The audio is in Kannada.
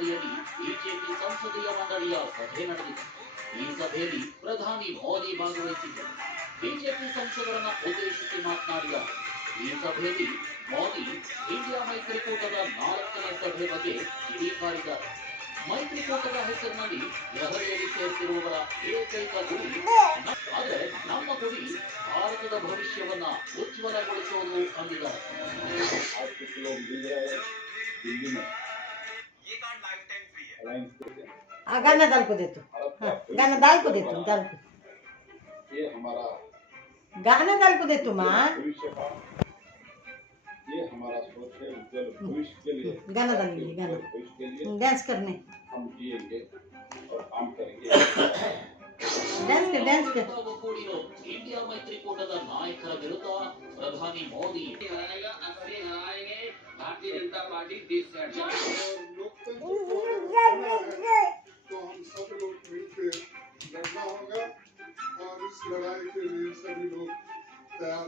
ನವದೆಹಲಿಯಲ್ಲಿ ಬಿಜೆಪಿ ಸಂಸದೀಯ ಮಂಡಳಿಯ ಸಭೆ ನಡೆದಿದೆ. ಈ ಸಭೆಯಲ್ಲಿ ಪ್ರಧಾನಿ ಮೋದಿ ಭಾಗವಹಿಸಿದ್ದರು. ಬಿಜೆಪಿ ಸಂಸದರನ್ನ ಉದ್ದೇಶಿಸಿ ಮಾತನಾಡಿದ ಈ ಸಭೆಯಲ್ಲಿ ಮೋದಿ ಇಂಡಿಯಾ ಮೈತ್ರಿಕೂಟದ 4ನೇ ಸಭೆ ಬಗ್ಗೆ ಕಿಡಿಕಾರಿದ್ದಾರೆ. ಮೈತ್ರಿಕೂಟದ ಹೆಸರಿನಲ್ಲಿ ದೆಹಲಿಯಲ್ಲಿ ಸೇರ್ತಿರುವವರ ಏಕೈಕ ಗುರಿ ಆದರೆ ನಮ್ಮ ಗುರಿ ಭಾರತದ ಭವಿಷ್ಯವನ್ನ ಉಜ್ವಲಗೊಳಿಸುವುದು ಅಂದಿದ್ದಾರೆ. गाना डाल को दे तू, गाना डाल को दे तू, डाल को ये हमारा गाना डाल को दे तू माँ, ये हमारा सोच है उज्जवल भविष्य के लिए। गाना डालिए गाना भविष्य के लिए डांस करने हम जिएंगे और काम करेंगे। डांस कर ಕೂಡಿರೋ ಇಂಡಿಯಾ ಮೈತ್ರಿಕೂಟದ ನಾಯಕರ ವಿರುದ್ಧ ಪ್ರಧಾನಿ ಮೋದಿ भारतीय जनता पार्टी देश से हट तो हम सब लोग मिलकर लड़ना होगा और इस लड़ाई के लिए सभी लोग तैयार